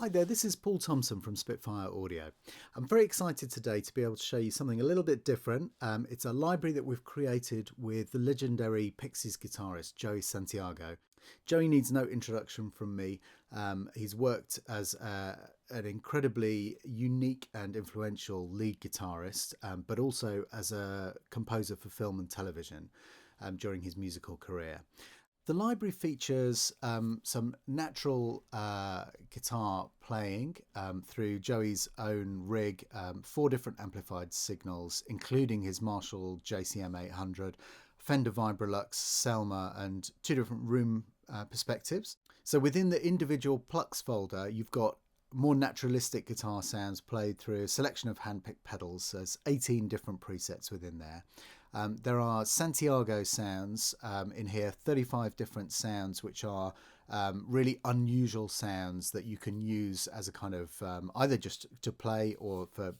Hi there, this is Paul Thompson from Spitfire Audio. I'm very excited today to be able to show you something a little bit different. It's a library that we've created with the legendary Pixies guitarist Joey Santiago. Joey needs no introduction from me. He's worked as an incredibly unique and influential lead guitarist, but also as a composer for film and television during his musical career. The library features some natural guitar playing through Joey's own rig, 4 different amplified signals, including his Marshall JCM 800, Fender Vibrolux, Selmer, and 2 different room perspectives. So within the individual Plucks folder, you've got more naturalistic guitar sounds played through a selection of hand-picked pedals. There's 18 different presets within there. There are Santiago sounds in here, 35 different sounds, which are really unusual sounds that you can use as a kind of either just to play or to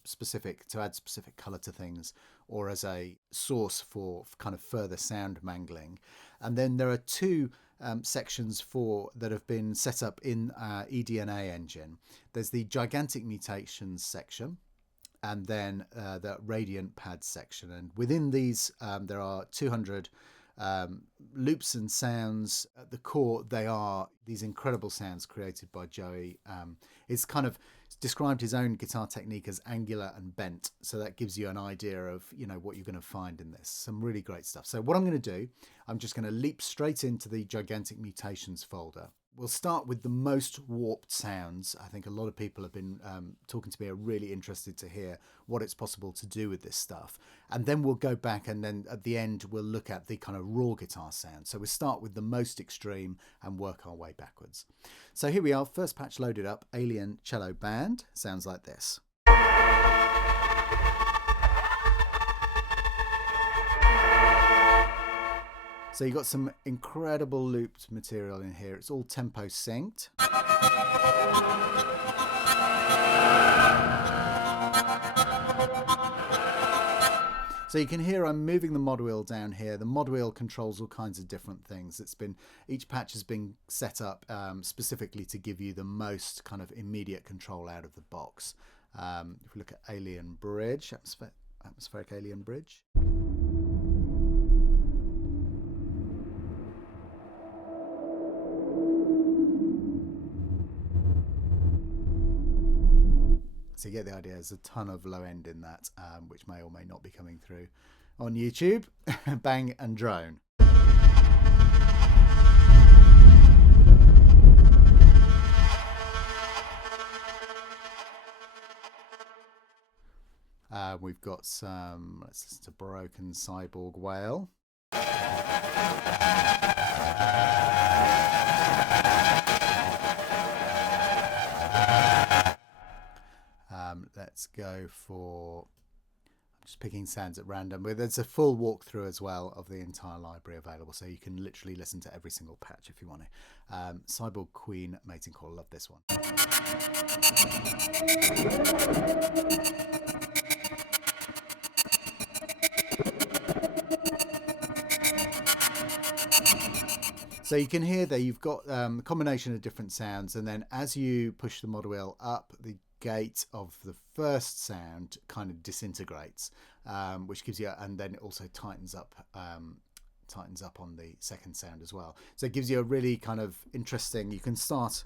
add specific color to things, or as a source for kind of further sound mangling. And then there are 2 sections that have been set up in eDNA engine. There's the gigantic mutations section, and then the radiant pad section, and within these there are 200 loops and sounds. At the core, they are these incredible sounds created by Joey. It's kind of described his own guitar technique as angular and bent, so that gives you an idea of what you're going to find in this. Some really great stuff. So what I'm going to do, I'm just going to leap straight into the gigantic mutations folder. We'll start with the most warped sounds. I think a lot of people have been talking to me, are really interested to hear what it's possible to do with this stuff. And then we'll go back, and then at the end we'll look at the kind of raw guitar sound. So we'll start with the most extreme and work our way backwards. So here we are, first patch loaded up, Alien Cello Band. Sounds like this. So you've got some incredible looped material in here. It's all tempo synced. So you can hear I'm moving the mod wheel down here. The mod wheel controls all kinds of different things. Each patch has been set up specifically to give you the most kind of immediate control out of the box. If we look at Alien Bridge, atmospheric Alien Bridge. So you get the idea. There's a ton of low end in that, which may or may not be coming through on YouTube. Bang and drone. We've got some, let's listen to Broken Cyborg Whale. Let's go for, I'm just picking sounds at random, but there's a full walkthrough as well of the entire library available, so you can literally listen to every single patch if you want to. Cyborg Queen Mating Call, love this one. So you can hear there you've got a combination of different sounds, and then as you push the mod wheel up, the gate of the first sound kind of disintegrates, which gives you, and then it also tightens up on the second sound as well. So it gives you a really kind of interesting, you can start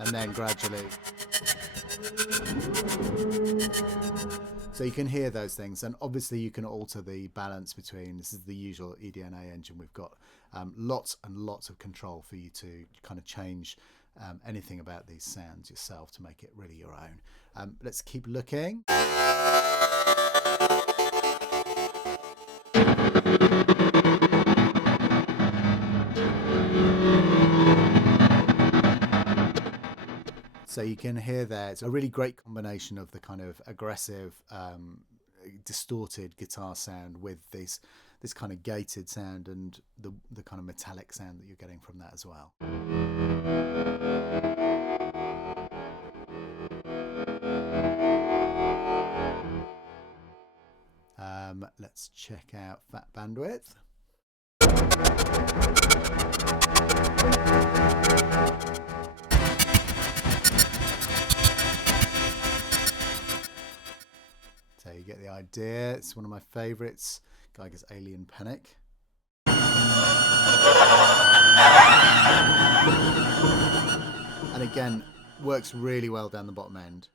and then gradually. So you can hear those things, and obviously you can alter the balance between, this is the usual eDNA engine, we've got lots and lots of control for you to kind of change anything about these sounds yourself to make it really your own. Let's keep looking. So you can hear there, it's a really great combination of the kind of aggressive, distorted guitar sound with this kind of gated sound and the kind of metallic sound that you're getting from that as well. Let's check out Fat Bandwidth. idea. It's one of my favorites. Geiger's Alien Panic. And again, works really well down the bottom end.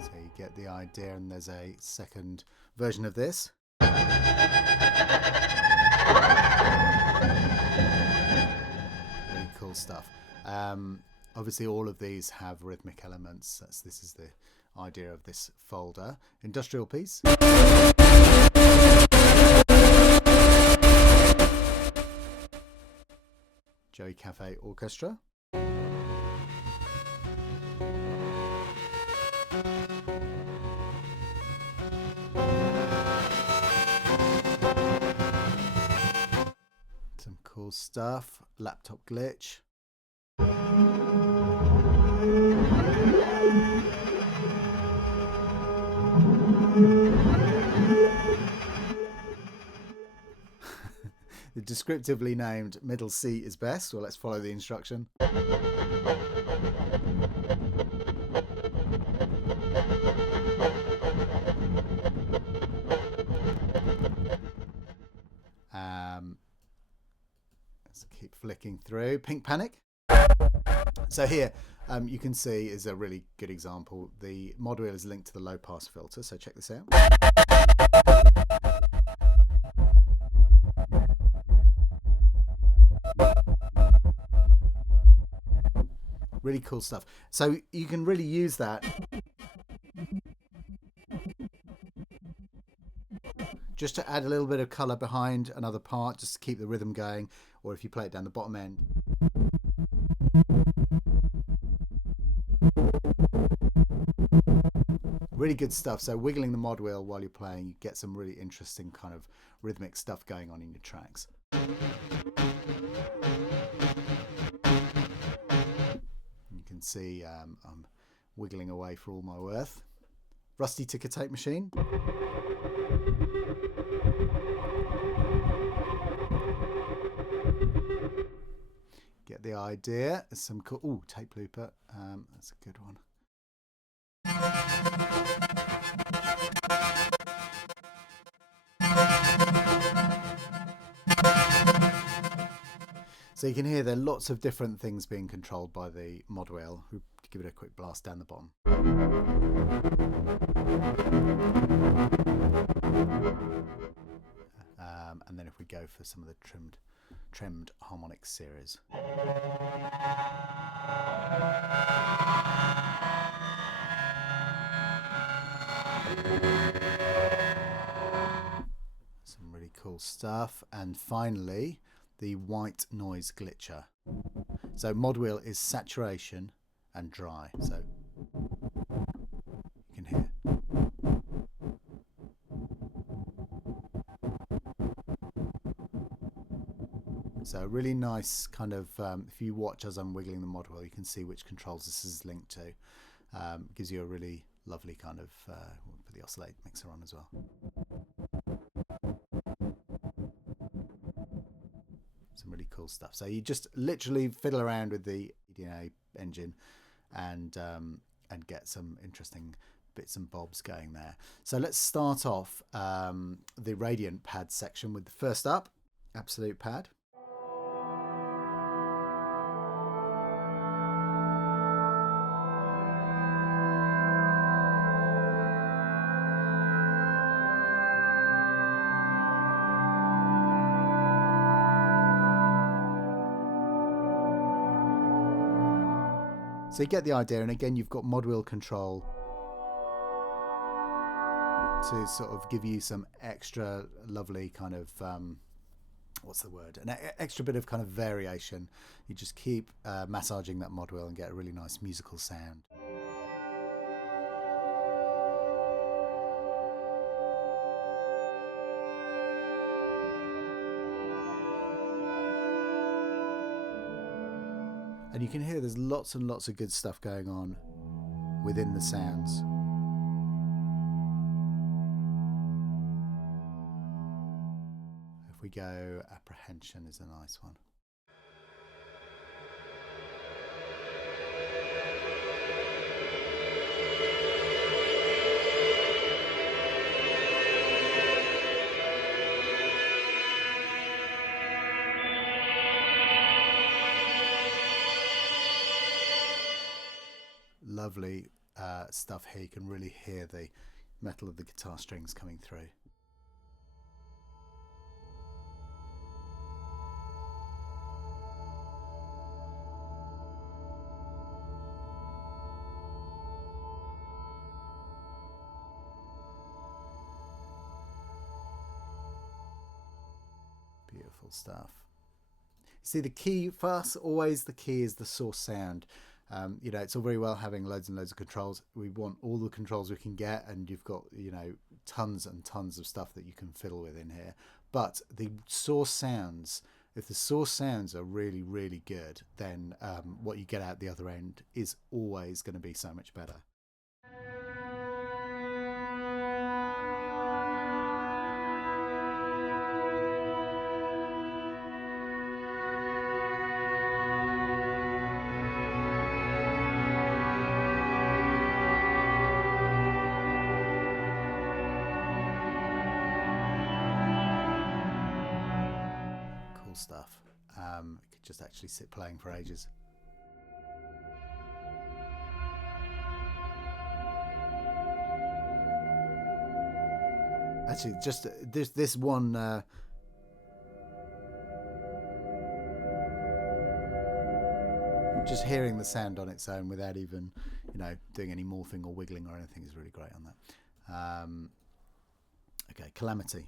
So you get the idea, and there's a second version of this. Really cool stuff. Obviously all of these have rhythmic elements. This is the idea of this folder. Industrial piece. Joey Cafe Orchestra. Some cool stuff. Laptop glitch. The descriptively named middle C is best. Well, let's follow the instruction. Let's keep flicking through. Pink Panic. So here you can see is a really good example. The mod wheel is linked to the low pass filter, so check this out. Really cool stuff. So you can really use that just to add a little bit of colour behind another part, just to keep the rhythm going, or if you play it down the bottom end. Really good stuff. So wiggling the mod wheel while you're playing, you get some really interesting kind of rhythmic stuff going on in your tracks. You can see I'm wiggling away for all my worth. Rusty ticker tape machine. Get the idea. There's some cool. Ooh, tape looper. That's a good one. So you can hear there are lots of different things being controlled by the mod wheel. We'll give it a quick blast down the bottom. And then if we go for some of the trimmed harmonic series. Some really cool stuff. And finally, the white noise glitcher. So mod wheel is saturation and dry. So you can hear. So a really nice kind of, if you watch as I'm wiggling the mod wheel, you can see which controls this is linked to. Gives you a really lovely kind of, we'll put the oscillate mixer on as well. Some really cool stuff. So you just literally fiddle around with the EDA engine and get some interesting bits and bobs going there. So let's start off the Radiant pad section with the first up, Absolute Pad. So you get the idea, and again you've got mod wheel control to sort of give you some extra lovely kind of, what's the word, an extra bit of kind of variation. You just keep massaging that mod wheel and get a really nice musical sound. And you can hear there's lots and lots of good stuff going on within the sounds. If we go, Apprehension is a nice one. lovely stuff here. You can really hear the metal of the guitar strings coming through. Beautiful stuff. See, the key for us, always the key is the source sound. You know, it's all very well having loads and loads of controls. We want all the controls we can get, and you've got, you know, tons and tons of stuff that you can fiddle with in here. But the source sounds, if the source sounds are really, really good, then what you get out the other end is always going to be so much better. Stuff. You could just actually sit playing for ages. Actually, just this one. Just hearing the sound on its own without even, you know, doing any morphing or wiggling or anything is really great on that. Okay, Calamity.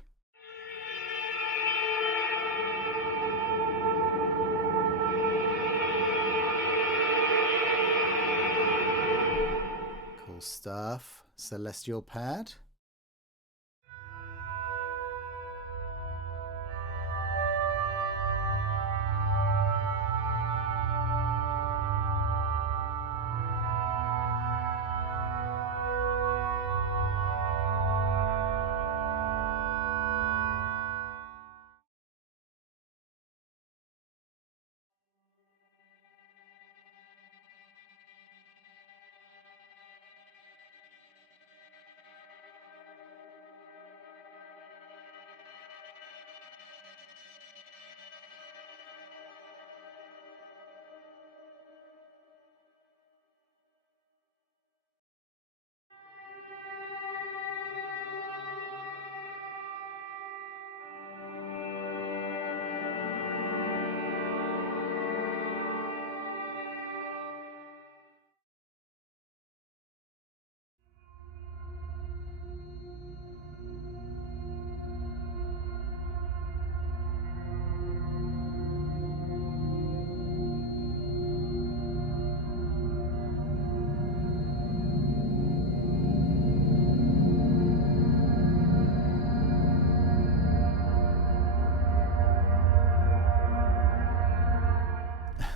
Cool stuff. Celestial Pad.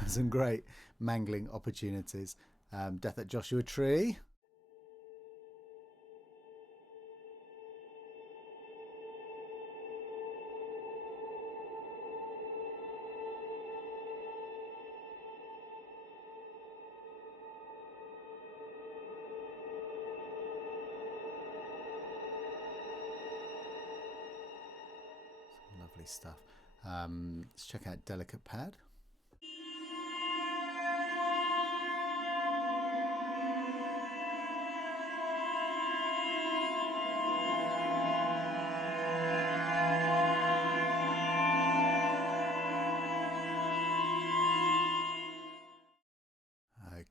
Some great mangling opportunities. Death at Joshua Tree. Some lovely stuff. Let's check out Delicate Pad.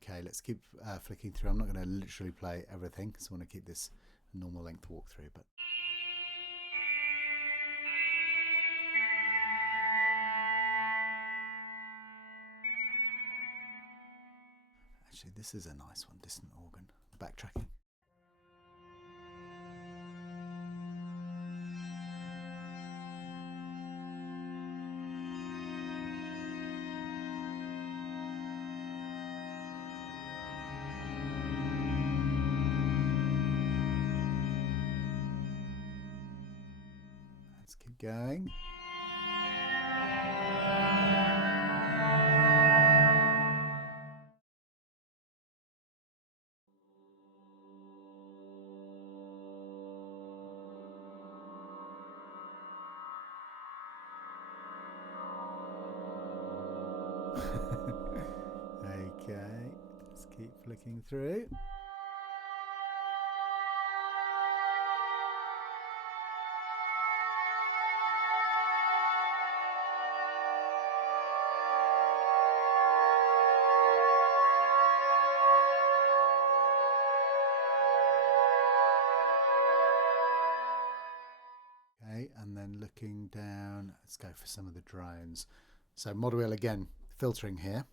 Okay, let's keep flicking through. I'm not going to literally play everything because I want to keep this a normal length walkthrough, but actually this is a nice one, Distant Organ. Backtracking. Let's keep going. Okay, let's Keep flicking through. Okay, and then looking down, let's go for some of the drones. So mod wheel again, filtering here.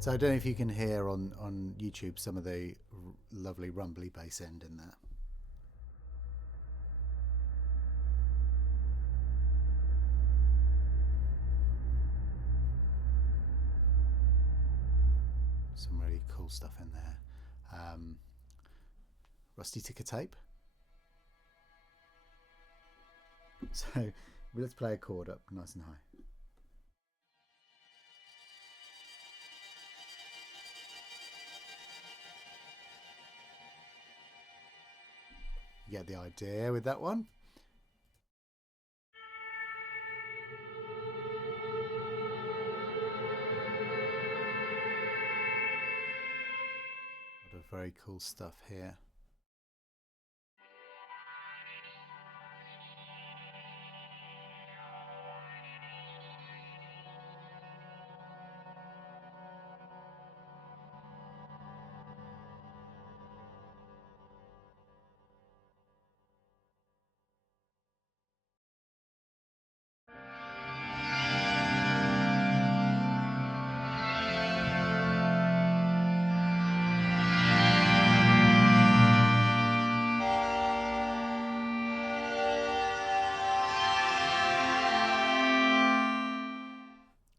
So I don't know if you can hear on YouTube some of the lovely rumbly bass end in there. Some really cool stuff in there. Rusty ticker tape. So let's play a chord up nice and high. You get the idea with that one. A lot of very cool stuff here.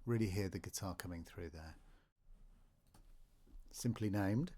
Really hear the guitar coming through there. Simply named.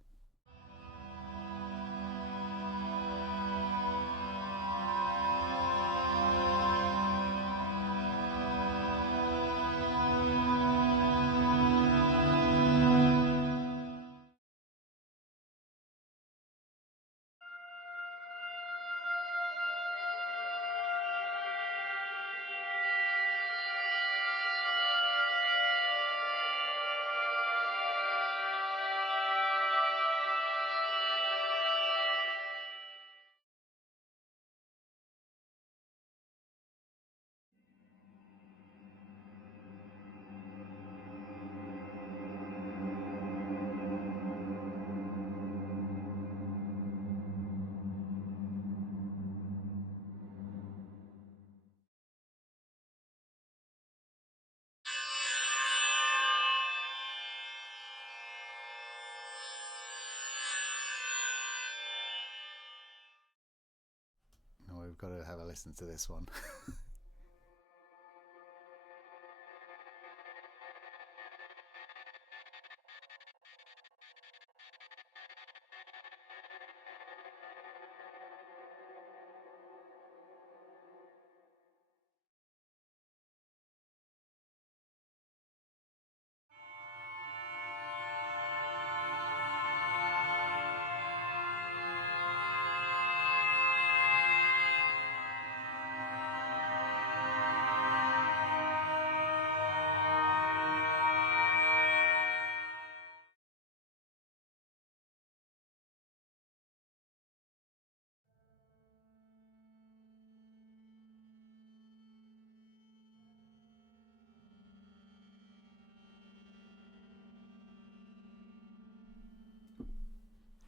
Oh, we've got to have a listen to this one.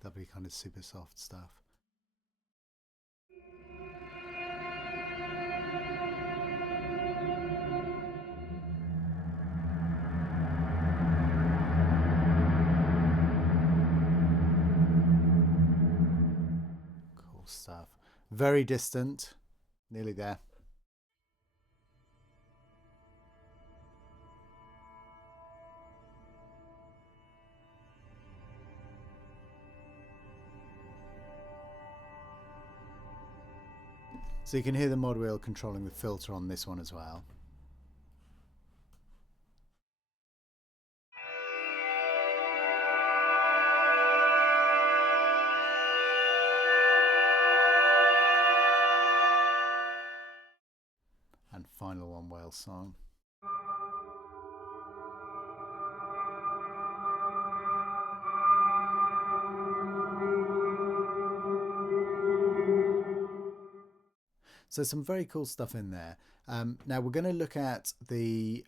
Lovely kind of super soft stuff. Cool stuff. Very distant, nearly there. So you can hear the mod wheel controlling the filter on this one as well. style song. So some very cool stuff in there. Now we're going to look at the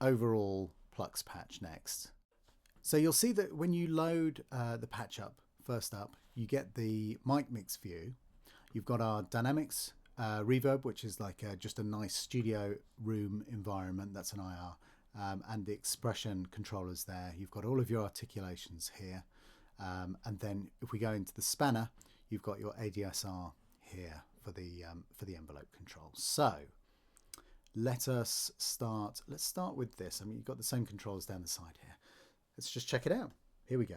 overall Plucks patch next. So you'll see that when you load the patch up, first up, you get the mic mix view. You've got our dynamics reverb, which is like just a nice studio room environment. That's an IR. And the expression controllers there. You've got all of your articulations here. And then if we go into the spanner, you've got your ADSR here for the envelope control. So let's start with this. I mean, you've got the same controls down the side here. Let's just check it out. Here we go.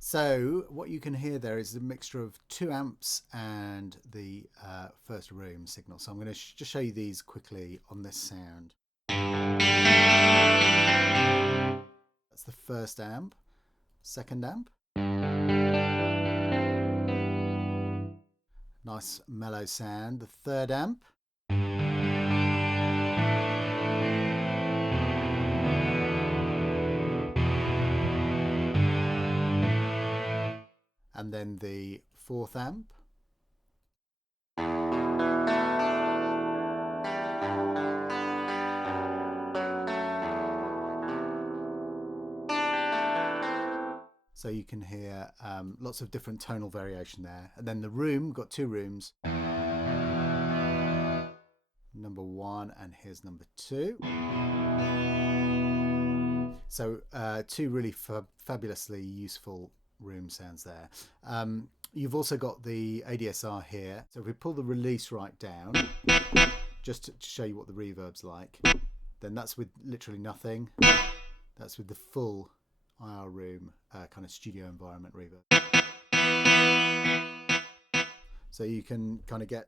So what you can hear there is a mixture of 2 amps and the first room signal. So I'm going to just show you these quickly on this sound. That's the first amp. Second amp. Nice mellow sound. The third amp. And then the fourth amp. So you can hear lots of different tonal variation there. And then the room, we've got 2 rooms. Number 1 and here's number 2. So 2 really fabulously useful room sounds there. You've also got the ADSR here. So if we pull the release right down, just to show you what the reverb's like, then that's with literally nothing. That's with the full IR room kind of studio environment reverb. So you can kind of get,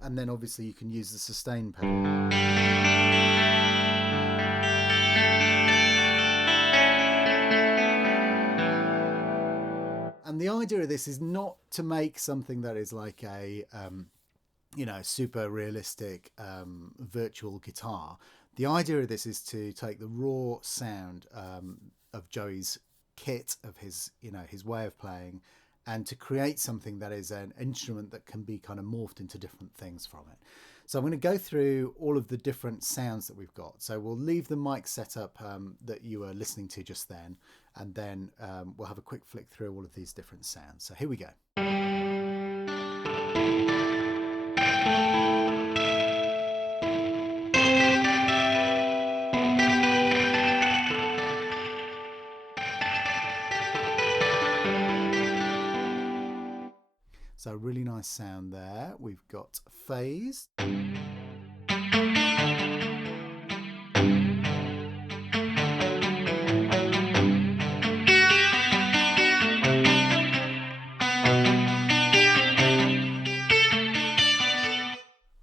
and then obviously you can use the sustain pedal. And the idea of this is not to make something that is like a super realistic virtual guitar. The idea of this is to take the raw sound of Joey's kit, of his way of playing, and to create something that is an instrument that can be kind of morphed into different things from it. So I'm going to go through all of the different sounds that we've got. So we'll leave the mic setup that you were listening to just then, and then we'll have a quick flick through all of these different sounds. So here we go. So really nice sound there. We've got phase.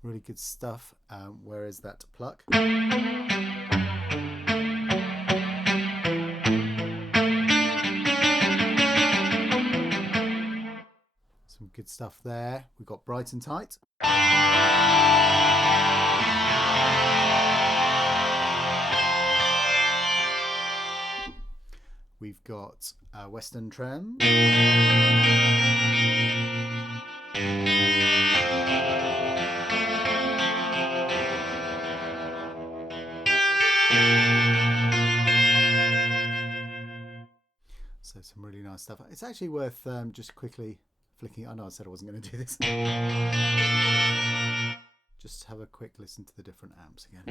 Really good stuff. Where is that pluck? Good stuff there. We've got bright and tight. We've got Western Trem. So some really nice stuff. It's actually worth just quickly flicking. I know I said I wasn't going to do this. Just have a quick listen to the different amps again.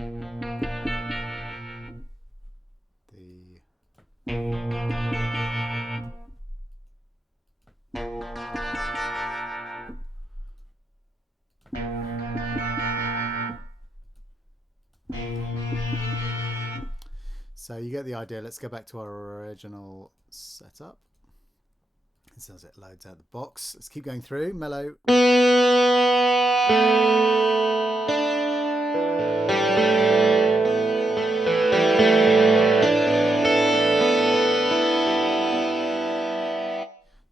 So you get the idea. Let's go back to our original setup. As it loads out the box. Let's keep going through. Mellow.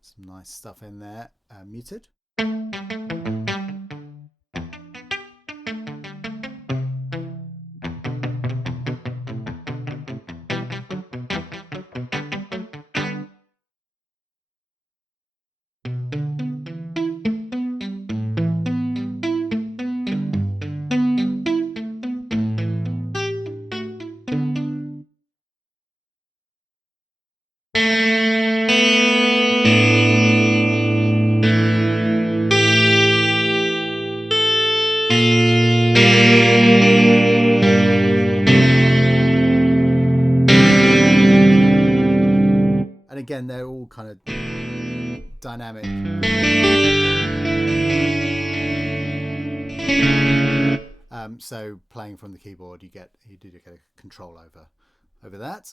Some nice stuff in there, muted. And again, they're all kind of dynamic. So playing from the keyboard, you do get a control over that.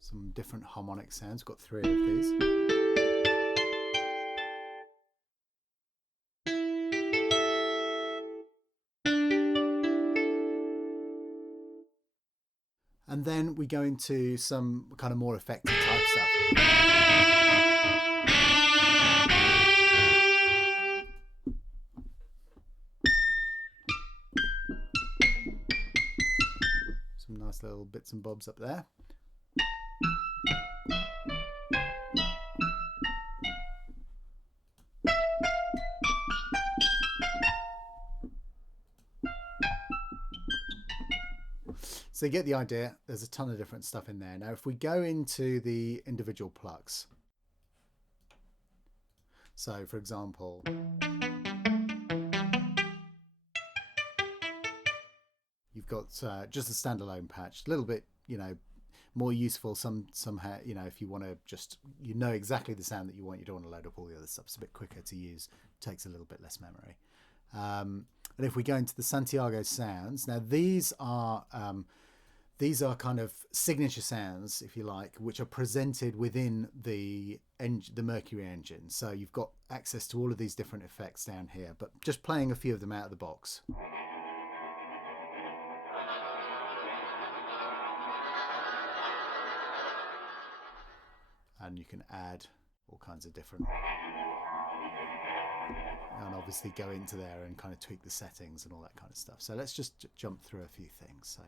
Some different harmonic sounds. We've got 3 of these. And then we go into some kind of more effective type stuff. Some nice little bits and bobs up there. So you get the idea. There's a ton of different stuff in there. Now, if we go into the individual plucks, so for example, you've got just a standalone patch, a little bit, more useful somehow, if you want to just, exactly the sound that you want. You don't want to load up all the other stuff. It's a bit quicker to use, takes a little bit less memory. And if we go into the Santiago sounds, now these are kind of signature sounds, if you like, which are presented within the Mercury engine. So you've got access to all of these different effects down here, but just playing a few of them out of the box. And you can add all kinds of different, and obviously go into there and kind of tweak the settings and all that kind of stuff. So let's just jump through a few things. So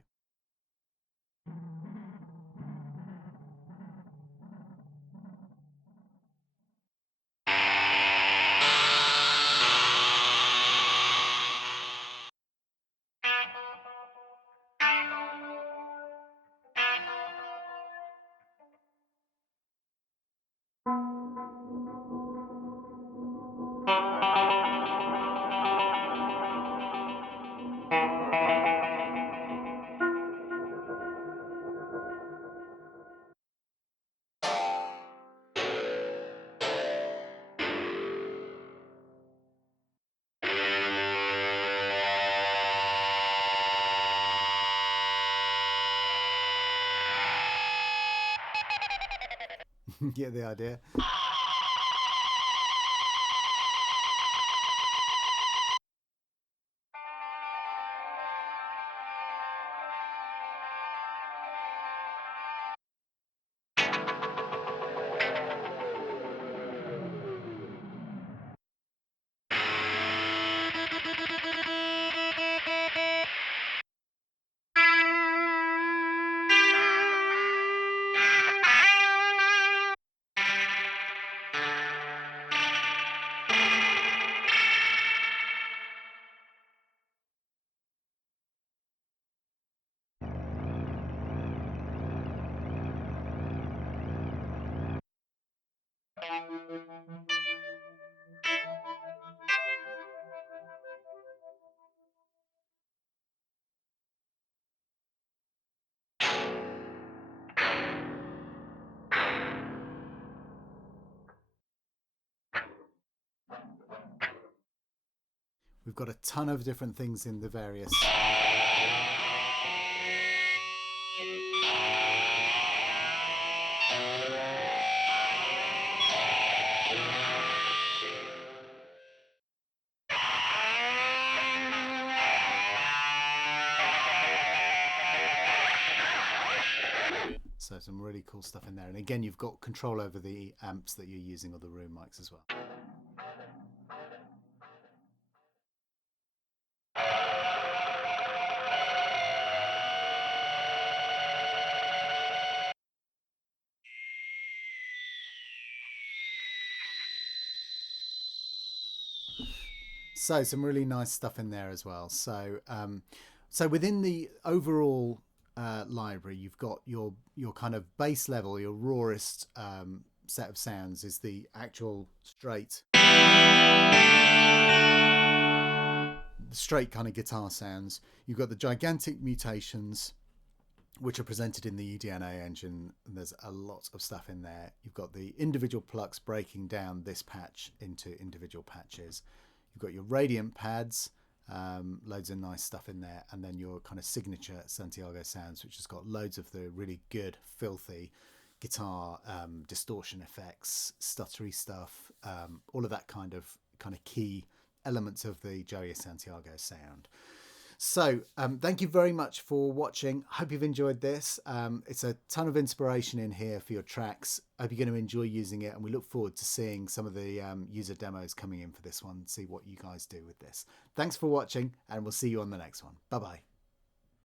get the idea. We've got a ton of different things in the various So some really cool stuff in there. And again, you've got control over the amps that you're using or the room mics as well. So some really nice stuff in there as well. So so within the overall library, you've got your kind of base level, your rawest set of sounds is the actual straight kind of guitar sounds. You've got the gigantic mutations, which are presented in the eDNA engine, and there's a lot of stuff in there. You've got the individual plucks breaking down this patch into individual patches. You've got your radiant pads, loads of nice stuff in there, and then your kind of signature Santiago sounds, which has got loads of the really good, filthy guitar distortion effects, stuttery stuff, all of that kind of key elements of the Joey Santiago sound. So thank you very much for watching. Hope you've enjoyed this. It's a ton of inspiration in here for your tracks. Hope you're going to enjoy using it, and we look forward to seeing some of the user demos coming in for this one, see what you guys do with this. Thanks for watching, and we'll see you on the next one. Bye bye.